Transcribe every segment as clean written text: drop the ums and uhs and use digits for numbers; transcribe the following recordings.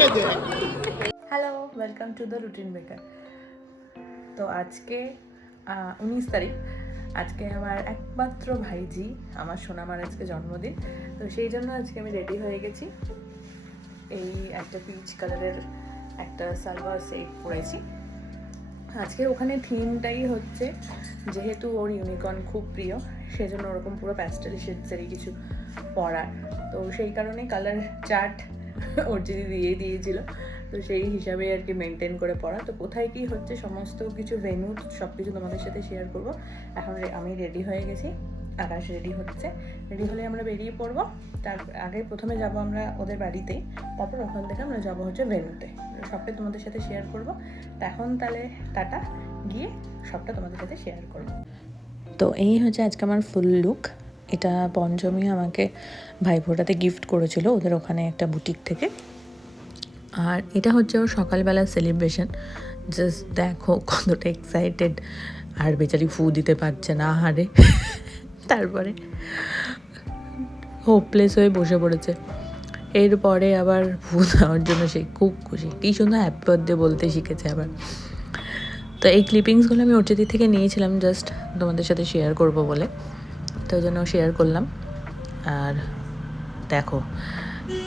Hello, welcome to the routine বেকার। তো আজকে 19 তারিখ। আজকে আমার একমাত্র ভাইজি, আমার সোনামার আজকে জন্মদিন। তো সেই জন্য আজকে আমি রেডি হয়ে গেছি। এই একটা পিচ কালারের একটা সালোয়ার সেট পরেছি। আজকে ওখানে থিমটাই হচ্ছে, যেহেতু ওর ইউনিকর্ন খুব প্রিয়, সেজন্য ওরকম পুরো প্যাস্টেল শেডসেরই কিছু পরার। তো সেই কারণেই কালার চার্ট ওর যদি দিয়েছিল, তো সেই হিসাবে আর কি মেনটেন করে পড়া। তো কোথায় কি হচ্ছে সমস্ত কিছু ভেন্যু সব কিছু তোমাদের সাথে শেয়ার করব। এখন আমি রেডি হয়ে গেছি, আকাশ রেডি হচ্ছে। রেডি হলে আমরা বেরিয়ে পড়বো। তার আগে প্রথমে যাব আমরা ওদের বাড়িতেই, তারপর ওখান থেকে আমরা যাবো হচ্ছে ভেন্যুতে। সবটাই তোমাদের সাথে শেয়ার করব। তো এখন তাহলে টাটা, গিয়ে সবটা তোমাদের সাথে শেয়ার করব। তো এই হচ্ছে আজকে আমার ফুল লুক। এটা পঞ্চমী আমাকে ভাইফোঁটাতে গিফট করেছিল ওদের ওখানে একটা বুটিক থেকে। আর এটা হচ্ছে ওর সকালবেলার সেলিব্রেশন। জাস্ট দেখো কতটা এক্সাইটেড। আর বেচারি ফু দিতে পারছে না, হারে। তারপরে হোপলেস হয়ে বসে পড়েছে। এরপরে আবার ফু দেওয়ার জন্য সে খুব খুশি, কী সুন্দর হ্যাপি বার্থডে বলতে শিখেছে আবার। তো এই ক্লিপিংসগুলো আমি ওটিটি থেকে নিয়েছিলাম জাস্ট তোমাদের সাথে শেয়ার করব বলে, তো ওই জন্য শেয়ার করলাম। আর দেখো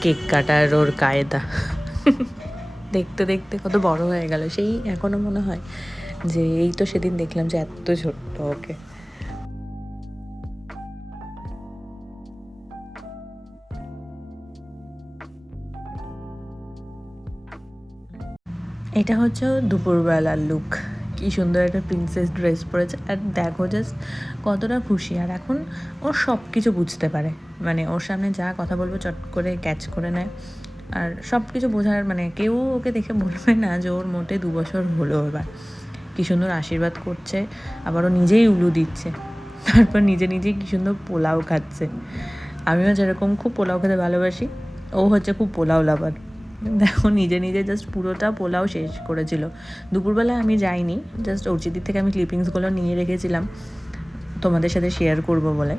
কেক কাটার ওর কায়দা, দেখতে দেখতে কত বড় হয়ে গেল। সেই এখনও মনে হয় যে এই তো সেদিন দেখলাম যে এত ছোট্ট ওকে। এটা হচ্ছে দুপুরবেলার লুক। কি সুন্দর একটা প্রিন্সেস ড্রেস পরেছে। আর দেখো জাস্ট কতটা খুশি। আর এখন ও সব কিছু বুঝতে পারে, মানে ওর সামনে যা কথা বলবো চট করে ক্যাচ করে নেয়। আর সব কিছু বোঝার, মানে কেউ ওকে দেখে বলবে না যে ওর মোটে 2 বছর হলো এবার। কী সুন্দর আশীর্বাদ করছে, আবার ও নিজেই উলু দিচ্ছে। তারপর নিজে নিজেই কী সুন্দর পোলাও খাচ্ছে। আমিও যেরকম খুব পোলাও খেতে ভালোবাসি, ও হচ্ছে খুব পোলাও লাভার। দেখো নিজে নিজে জাস্ট পুরোটা পোলাও শেষ করেছিল। দুপুরবেলা আমি যাইনি, জাস্ট অর্চিতির থেকে আমি ক্লিপিংসগুলো নিয়ে রেখেছিলাম তোমাদের সাথে শেয়ার করব বলে।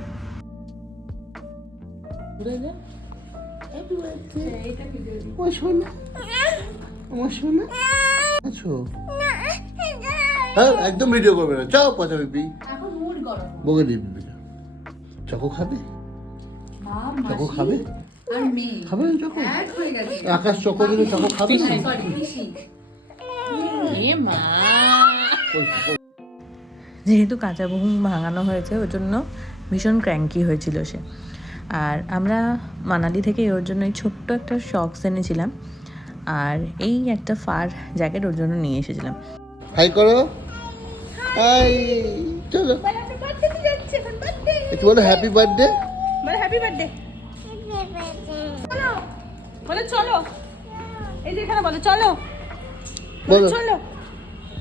হ্যাঁ একদম ভিডিও করবে না, চাও পচা বিপি বকে দিবি। চকো খাবে, চকো খাবে, খাবে না চকো? আকাশ চকো দিলে চকো খাবে না? যেহেতু কাঁচা বহু ভাঙানো হয়েছে, ওর জন্য ভীষণ ক্র্যাঙ্কি হয়েছিল সে। আর আমরা মানালি থেকে ওর জন্য এই ছোট্ট একটা শক্স এনেছিলাম, আর এই একটা ফার জ্যাকেট ওর জন্য নিয়ে এসেছিলাম। হাই করো, হাই, চলো একটু বলো হ্যাপি বার্থডে। বলো হ্যাপি বার্থডে, বলো চলো, এই যে এখানে বলো চলো, বলো চলো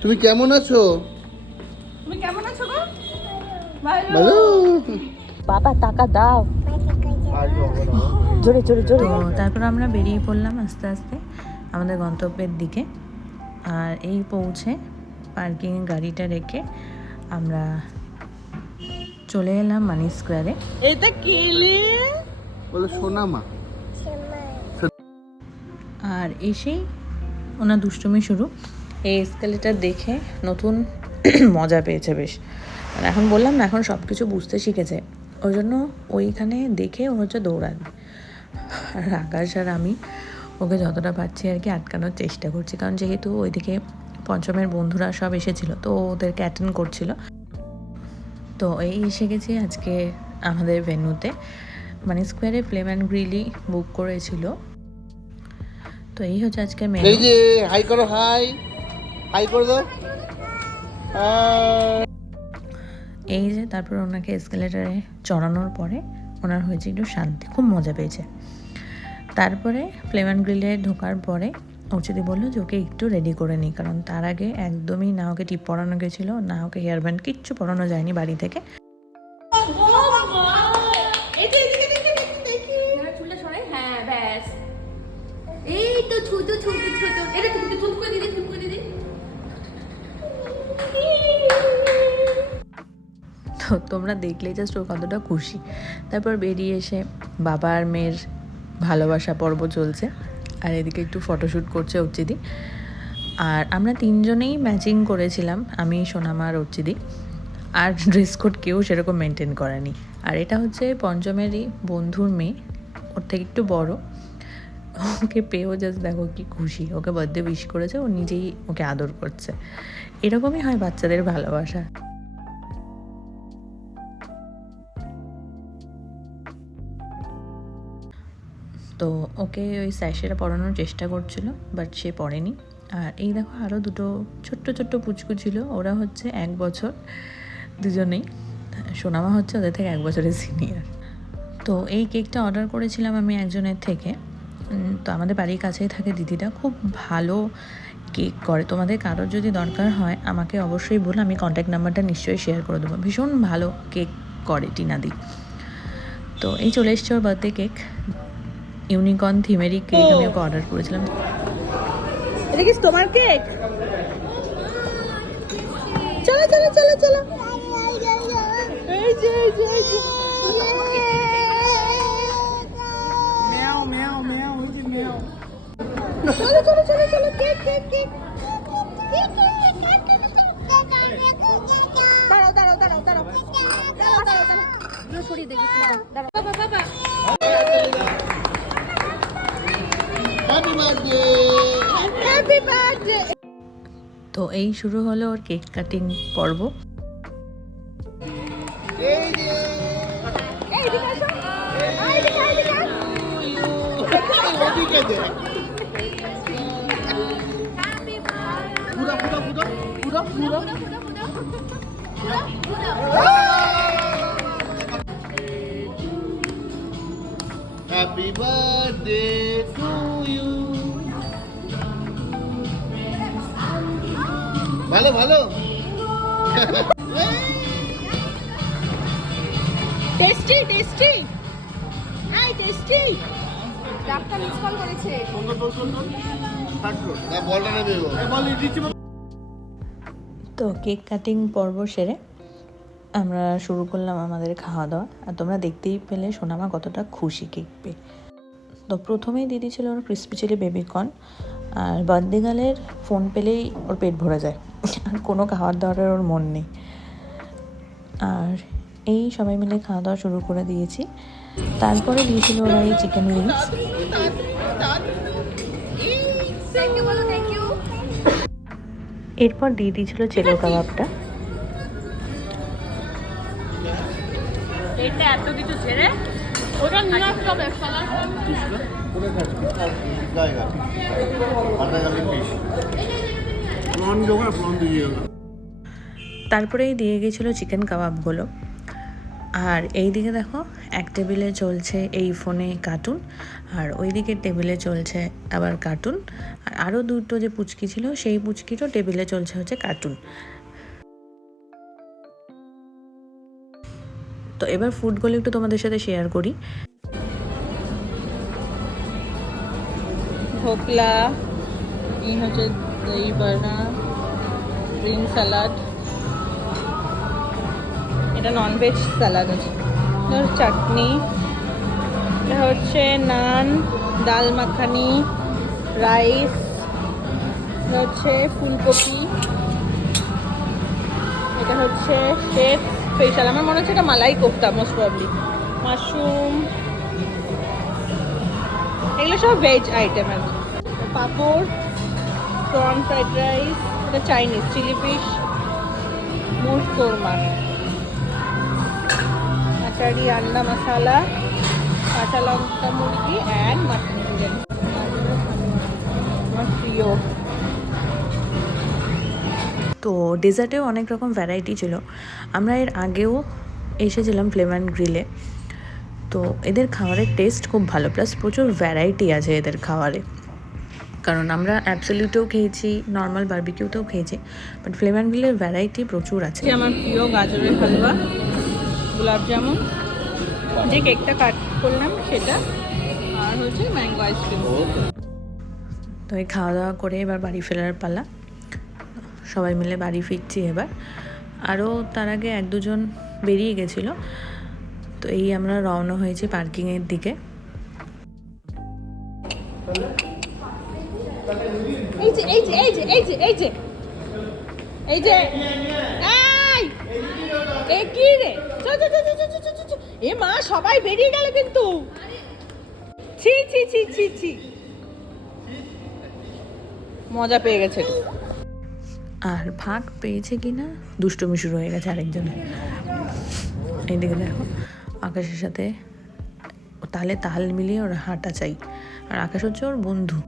তুমি কেমন আছো, তুমি কেমন আছো গো? বলো। বাবা টাকা দাও, জোরে জোরে জোরে। তারপর আমরা বেরিয়ে পড়লাম আস্তে আস্তে আমাদের গন্তব্যের দিকে। আর এই পৌঁছে পার্কিংয়ে গাড়িটা রেখে আমরা চলে এলাম মানি স্কোয়ারে। এটা কেলে বলো সোনামা। আর এসেই ওনার দুষ্টুমি শুরু। এই এসকালেটার দেখে নতুন মজা পেয়েছে বেশ। আর এখন বললাম না, এখন সব কিছু বুঝতে শিখেছে, ওই জন্য ওইখানে দেখে ও হচ্ছে দৌড়াবে। আর আকাশ আর আমি ওকে যতটা পারছি আর কি আটকানোর চেষ্টা করছি, কারণ যেহেতু ওইদিকে পঞ্চমের বন্ধুরা সব এসেছিল, তো ওদেরকে অ্যাটেন্ড করছিল। তো এই এসে গেছি আজকে আমাদের ভেন্যুতে। মানে স্কোয়ারে ফ্লেম অ্যান্ড গ্রিলই বুক করেছিল। তো এই হচ্ছে আজকে মেনু। এই যে হাই করো, হাই হাই করে দাও। এই যে তারপর ওনাকে এসকেলেটারে চড়ানোর পরে ওনার হয়েছে একটু শান্তি, খুব মজা পেয়েছে। তারপরে ফ্লেম অ্যান্ড গ্রিলে ঢোকার পরে অর্চিতি বললো যে ওকে একটু রেডি করে নিই, কারণ তার আগে একদমই না ওকে টিপ পরানো গেছিলো, না ওকে হেয়ার ব্যান্ড কিচ্ছু পরানো যায়নি বাড়ি থেকে। এই তো ছোট ছোট ছোট, এটা তুমি থুল করে দিদি, থুল করে দিদি। তো তোমরা দেখলেই জাস্ট ও কতটা খুশি। তারপর বেরিয়ে এসে বাবা আর মেয়ের ভালোবাসা পর্ব চলছে। আর এদিকে একটু ফটোশ্যুট করছে অর্চিদি। আর আমরা তিনজনেই ম্যাচিং করেছিলাম, আমি, সোনামা আর অর্চিদি। আর ড্রেস কোড কেউ সেরকম মেনটেন করেনি। আর এটা হচ্ছে পঞ্চমেরই বন্ধুর মেয়ে, ওর থেকে একটু বড়। ওকে পেয়েও জাস্ট দেখো কি খুশি, ওকে বার্থডে উইশ করেছে, ও নিজেই ওকে আদর করছে। এরকমই হয় বাচ্চাদের ভালোবাসা। তো ওকে ওই স্যাশেরা পরানোর চেষ্টা করছিল, বাট সে পড়েনি। আর এই দেখো আরও দুটো ছোট্ট ছোট্ট পুচকু ছিল, ওরা হচ্ছে 1 বছর দুজনেই। সোনামা হচ্ছে ওদের থেকে 1 বছরের সিনিয়র। তো এই কেকটা অর্ডার করেছিলাম আমি একজনের থেকে। তো আমাদের বাড়ির কাছেই থাকে দিদিটা, খুব ভালো কেক করে। তোমাদের কারোর যদি দরকার হয় আমাকে অবশ্যই বলো, আমি কন্ট্যাক্ট নাম্বারটা নিশ্চয়ই শেয়ার করে দেবো। ভীষণ ভালো কেক করে টিনাদি। তো এই চলে এসছে ওর বার্থডে কেক, ইউনিকর্ন থিমেরই কেক আমি ওকে অর্ডার করেছিলাম। এটা কি তোমার কেক? চলো চলো চলো চলো, এই যে এই যে এই যে মেও মেও মেও, ওই যে মেও। চলো চলো চলো চলো, কেক কেক কেক। দাঁড়াও দাঁড়াও দাঁড়াও দাঁড়াও দাঁড়াও দাঁড়াও দাঁড়াও, সরিয়ে দেখো, দাঁড়াও বাবা বাবা। Happy birthday, happy birthday. তো এই শুরু হলো ওর কেক কাটিং পর্ব। এই যে এইদিকে আসো, এইদিকে এইদিকে। ওদিকে দে, পুরো পুরো পুরো পুরো পুরো। Happy birthday to you. ভালো ভালো, tasty tasty, I tasty. Doctor miss call করেছে। বলটা নেবে ও। তো কেক কাটিং পর্ব সেরে আমরা শুরু করলাম আমাদের খাওয়া দাওয়া। আর তোমরা দেখতেই পেলে সোনামা কতটা খুশি কেক পেয়ে। তো প্রথমেই দিদি ছিল ওর ক্রিসপি চিলি বেবিকর্ন। আর বার্থডে গার্লের ফোন পেলেই ওর পেট ভরে যায়, আর কোনো খাওয়ার দাওয়ারের ওর মন নেই। আর এই সবাই মিলে খাওয়া দাওয়া শুরু করে দিয়েছি। তারপরে দিয়েছিল ওরা এই চিকেন উইংস। থ্যাংক ইউ বলো, থ্যাংক ইউ। এরপর দিয়ে দিয়েছিল চেলো কাবাবটা। এটা এত কিছু ছেড়ে ওটা নিয়ে আসতে হবে সালাদ। পুরো খাচ্ছি জায়গা আধা গালি পিস প্রন যোগা প্রন দিয়ে। তারপরেই দিয়ে গেছিলো চিকেন কাবাবগুলো। আর এই দিকে দেখো এক টেবিলে চলছে এই ফোনে কার্টুন, আর ওই দিকের টেবিলে চলছে আবার কার্টুন। আর আরও দুটো যে পুচকি ছিল সেই পুচকিরও টেবিলে চলছে হচ্ছে কার্টুন। তো এবার ফুডগুলো একটু তোমাদের সাথে শেয়ার করি। ঢোকলা, এই হচ্ছে দই বাড়া, গ্রিন স্যালাড, এটা ননভেজ স্যালাড আছে, চাটনি, এটা হচ্ছে নান, ডাল মাখানি, রাইস, এটা হচ্ছে ফুলকপি, এটা হচ্ছে শেফ স্পেশাল, আমার মনে হচ্ছে এটা malai kofta most probably, mushroom, এগুলো সব ভেজ আইটেম আর কি। পাঁপড়, প্রন ফ্রাইড রাইস, এটা Chinese, chilli fish, most korma, achari, আন্ডা মশালা, কাঁচা লঙ্কা মুরগি অ্যান্ড মাটন বিরিয়ানি, আমার প্রিয়। তো ডেজার্টেও অনেক রকম ভ্যারাইটি ছিল। আমরা এর আগেও এসেছিলাম ফ্লেভার গ্রিলে। তো এদের খাবারের টেস্ট খুব ভালো, প্লাস প্রচুর ভ্যারাইটি আছে এদের খাবারে। কারণ আমরা অ্যাবসলিউটেও খেয়েছি, নর্মাল বারবিকিউতেও খেয়েছি, বাট ফ্লেভার গ্রিলের ভ্যারাইটি প্রচুর আছে। আমার প্রিয় গাজরের হালুয়া, গোলাপ জামুন, যে কেকটা কাট করলাম সেটা, আর হচ্ছে ম্যাঙ্গো আইসক্রিম। তো এই খাওয়া দাওয়া করে এবার বাড়ি ফেরার পালা। সবাই মিলে বাড়ি ফিরছি এবার। আরও তার আগে 1-2 জন বেরিয়ে গেছিলো। তো এই আমরা রওনা হয়েছি পার্কিংয়ের দিকে। এই যে এই যে এই যে এই যে এই যে এই যে এই কি রে এ মা সবাই বেরিয়ে গেল কিন্তু ছি ছি ছি ছি ছি মজা পেয়ে গেছে আর ভাগ পেয়েছে কিনা দুষ্টুমি শুরু হয়ে গেছে আরেকজনের এইদিকে দেখো আকাশের সাথে তালে তাল মিলিয়ে ওর হাঁটা চাই আর আকাশ হচ্ছে ওর বন্ধু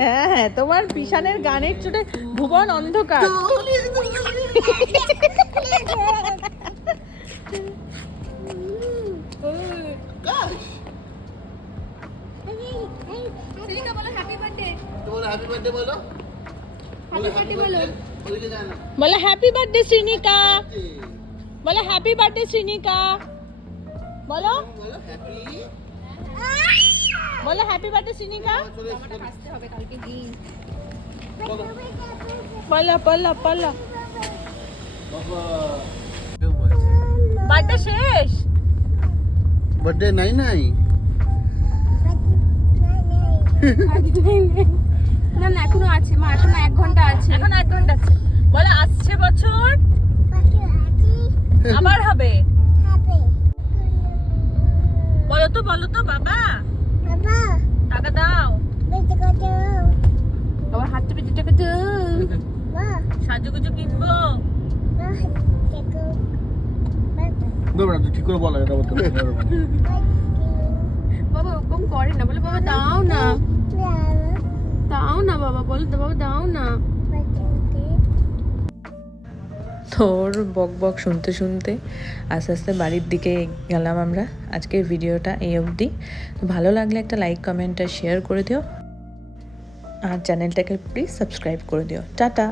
হ্যাঁ তোমার পিছনের গানের চোটে ভুবন অন্ধকার বলো হ্যাপি বার্থডে শ্রীনিকা বলো হ্যাপি বার্থডে শ্রীনিকা বলো বলো হ্যাপি বার্থডে শ্রীনিকা বলো বলো বলো বার্থডে শেষ বার্থডে নাই নাই না না এখনো আছে মা এখনো 1 ঘন্টা আছে এখন 1 ঘন্টা আছে বলো আসছে বছর আবার হবে বলো তো বাবা টাকা দাও আবার হাতটা পেতে টাকা দাও সাজুগুজু কিনবো ঠিক করে বলো এটা বলতে বাবা ওরকম করে না বলে বাবা দাও না বাবা বলো তো বাবা দাও না তোর বক বক শুনতে শুনতে আস্তে আস্তে বাড়ির দিকে গেলাম আমরা আজকের ভিডিওটা এই অবধি ভালো লাগলে একটা লাইক কমেন্ট আর শেয়ার করে দিও আর চ্যানেলটাকে প্লিজ সাবস্ক্রাইব করে দিও টাটা